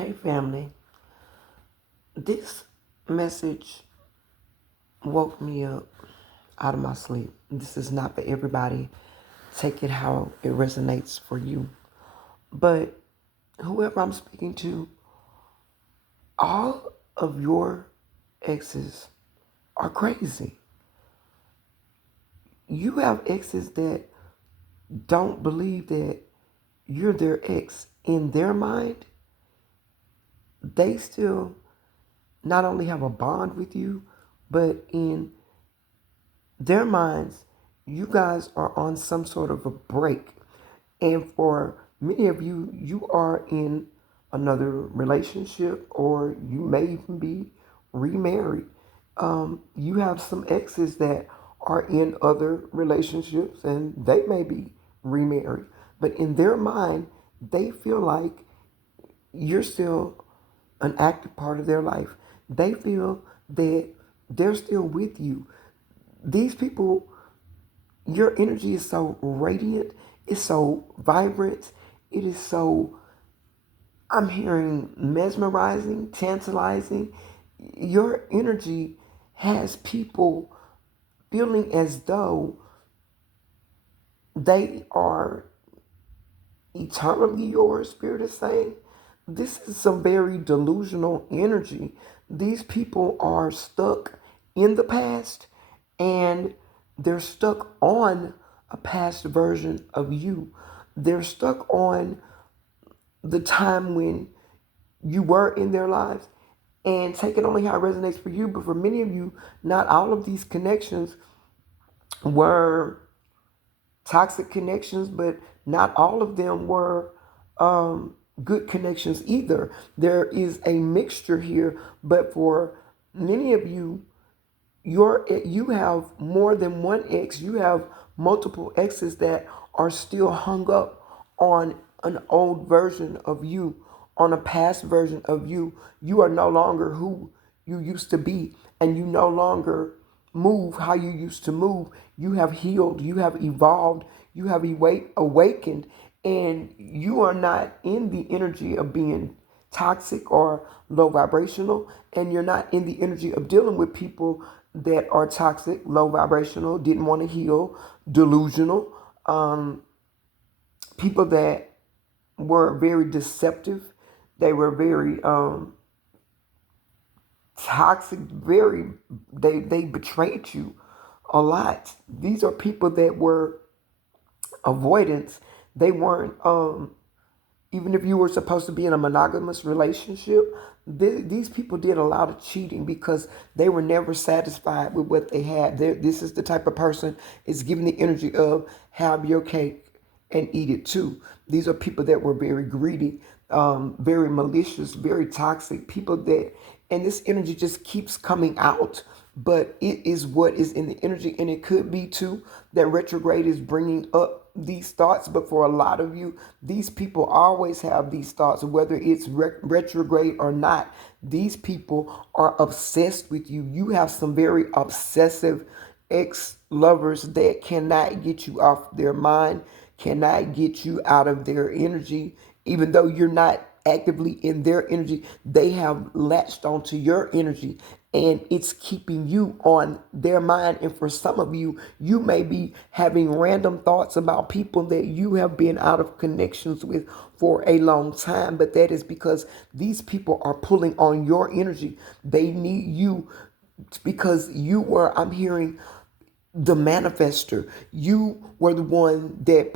Hey family, this message woke me up out of my sleep. This is not for everybody. Take it how it resonates for you. But whoever I'm speaking to, all of your exes are crazy. You have exes that don't believe that you're their ex. In their mind, they still not only have a bond with you, but in their minds, you guys are on some sort of a break. And for many of you, you are in another relationship or you may even be remarried. You have some exes that are in other relationships and they may be remarried. But in their mind, they feel like you're still an active part of their life. They feel that they're still with you. These people, your energy is so radiant, it's so vibrant, it is so, I'm hearing mesmerizing, tantalizing. Your energy has people feeling as though they are eternally yours, Spirit is saying. This is some very delusional energy. These people are stuck in the past and they're stuck on a past version of you. They're stuck on the time when you were in their lives and take it only how it resonates for you. But for many of you, not all of these connections were toxic connections, but not all of them were good connections either. There is a mixture here, but for many of you, you have more than one ex. You have multiple exes that are still hung up on an old version of you, on a past version of you. You are no longer who you used to be, and you no longer move how you used to move. You have healed, you have evolved, you have awakened, and you are not in the energy of being toxic or low vibrational, and you're not in the energy of dealing with people that are toxic, low vibrational, didn't want to heal, delusional, people that were very deceptive. They were very toxic, very, they betrayed you a lot. These are people that were avoidance. They weren't even if you were supposed to be in a monogamous relationship, these people did a lot of cheating because they were never satisfied with what they had. This is the type of person is giving the energy of have your cake and eat it too. These are people that were very greedy, very malicious, very toxic, people that, and this energy just keeps coming out. But it is what is in the energy, and it could be too that retrograde is bringing up these thoughts. But for a lot of you, these people always have these thoughts, whether it's retrograde or not. These people are obsessed with you. You have some very obsessive ex lovers that cannot get you off their mind, cannot get you out of their energy, even though you're not actively in their energy. They have latched onto your energy and it's keeping you on their mind. And for some of you, you may be having random thoughts about people that you have been out of connections with for a long time. But that is because these people are pulling on your energy. They need you because you were, I'm hearing, the manifester. You were the one that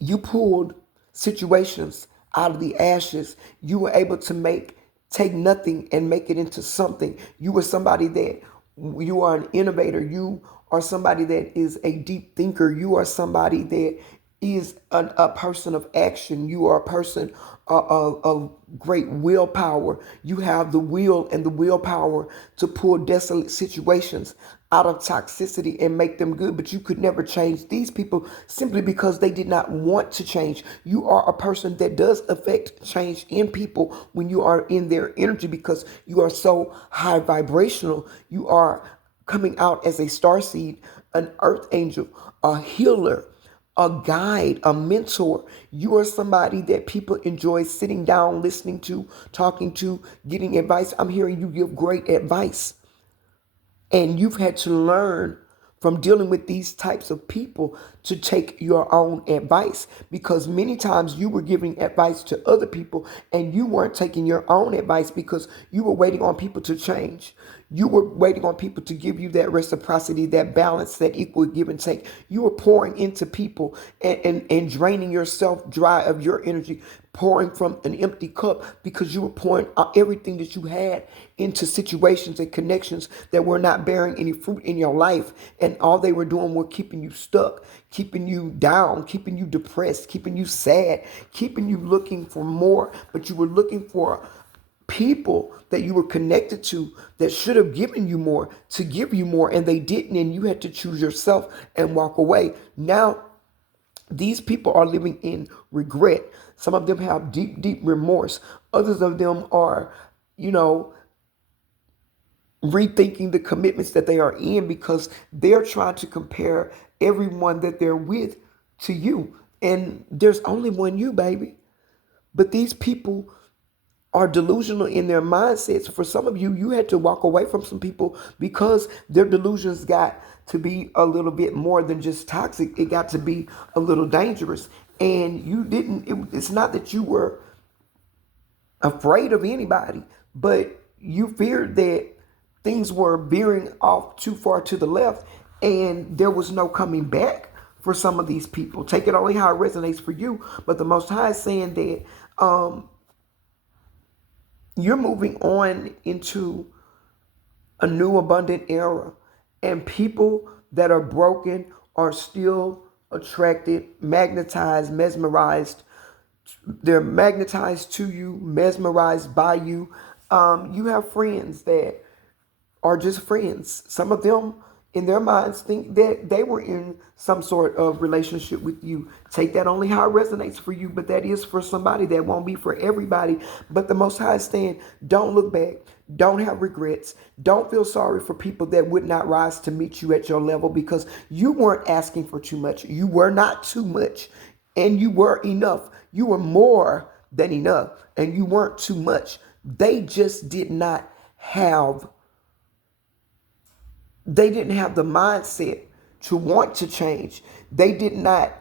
you pulled situations out of the ashes. You were able to take nothing and make it into something. You were somebody that, you are an innovator. You are somebody that is a deep thinker. You are somebody that is a person of action. You are a person of great willpower. You have the will and the willpower to pull desolate situations out of toxicity and make them good. But you could never change these people simply because they did not want to change. You are a person that does affect change in people when you are in their energy because you are so high vibrational. You are coming out as a starseed, an earth angel, a healer, a guide, a mentor. You are somebody that people enjoy sitting down, listening to, talking to, getting advice. I'm hearing you give great advice. And you've had to learn from dealing with these types of people to take your own advice, because many times you were giving advice to other people and you weren't taking your own advice because you were waiting on people to change. You were waiting on people to give you that reciprocity, that balance, that equal give and take. You were pouring into people and draining yourself dry of your energy, pouring from an empty cup because you were pouring everything that you had into situations and connections that were not bearing any fruit in your life. And all they were doing were keeping you stuck, keeping you down, keeping you depressed, keeping you sad, keeping you looking for more. But you were looking for people that you were connected to that should have given you more to give you more, and they didn't, and you had to choose yourself and walk away. Now these people are living in regret. Some of them have deep, deep remorse. Others of them are, you know, rethinking the commitments that they are in because they're trying to compare everyone that they're with to you. And there's only one you, baby. But these people are delusional in their mindsets. For some of you, you had to walk away from some people because their delusions got to be a little bit more than just toxic. It got to be a little dangerous. And you didn't, it's not that you were afraid of anybody, but you feared that things were veering off too far to the left and there was no coming back for some of these people. Take it only how it resonates for you. But the Most High is saying that you're moving on into a new abundant era, and people that are broken are still attracted, magnetized, mesmerized. They're magnetized to you, mesmerized by you. You have friends that are just friends. Some of them, in their minds, think that they were in some sort of relationship with you. Take that only how it resonates for you, but that is for somebody. That won't be for everybody. But the Most High is saying, don't look back. Don't have regrets. Don't feel sorry for people that would not rise to meet you at your level, because you weren't asking for too much. You were not too much, and you were enough. You were more than enough, and you weren't too much. They just did not have they didn't have the mindset to want to change. They did not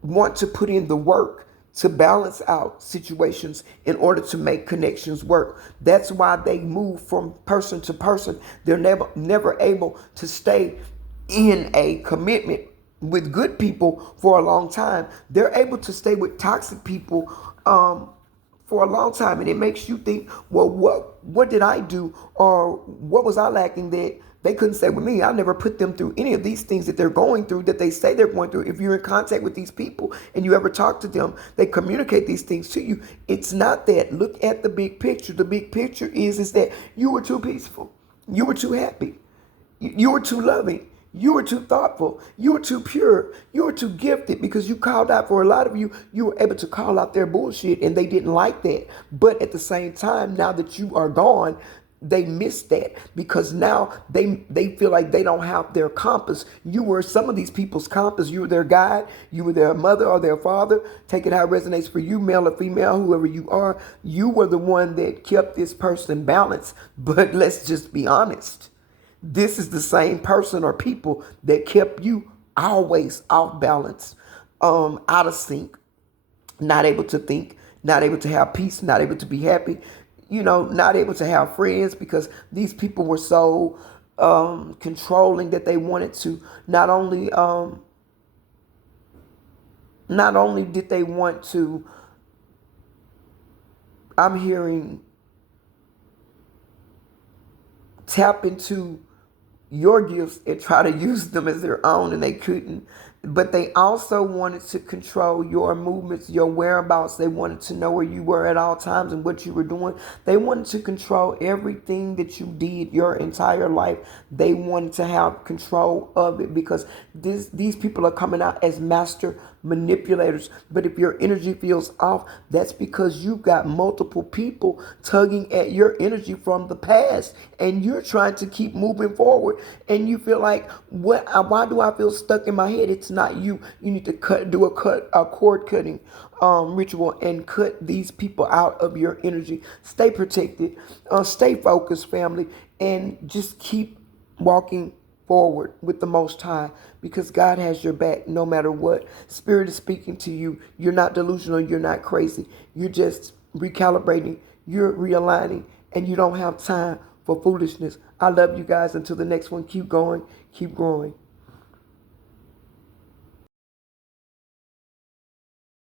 want to put in the work to balance out situations in order to make connections work. That's why they move from person to person. They're never able to stay in a commitment with good people for a long time. They're able to stay with toxic people for a long time, and it makes you think, well, what did I do, or what was I lacking that they couldn't say with me? I never put them through any of these things that they're going through, that they say they're going through. If you're in contact with these people and you ever talk to them, they communicate these things to you. It's not that. Look at the big picture. The big picture is that you were too peaceful. You were too happy. You were too loving. You were too thoughtful. You were too pure. You were too gifted, because you called out. For a lot of you, you were able to call out their bullshit and they didn't like that. But at the same time, now that you are gone, they miss that, because now they feel like they don't have their compass. You were some of these people's compass. You were their guide. You were their mother or their father. Take it how it resonates for you, male or female, whoever you are. You were the one that kept this person balanced. But let's just be honest. This is the same person or people that kept you always off balance, out of sync, not able to think, not able to have peace, not able to be happy, not able to have friends, because these people were so controlling that they wanted to not only did they want to, I'm hearing, tap into your gifts and try to use them as their own, and they couldn't. But they also wanted to control your movements, your whereabouts. They wanted to know where you were at all times and what you were doing. They wanted to control everything that you did your entire life. They wanted to have control of it, because these people are coming out as master manipulators. But if your energy feels off, that's because you've got multiple people tugging at your energy from the past, and you're trying to keep moving forward. And you feel like, why do I feel stuck in my head? It's it's not you, you need to do a cord cutting ritual and cut these people out of your energy. Stay protected, stay focused, family, and just keep walking forward with the Most High, because God has your back no matter what. Spirit is speaking to you. You're not delusional. You're not crazy. You're just recalibrating. You're realigning, and you don't have time for foolishness. I love you guys. Until the next one, keep going, keep growing.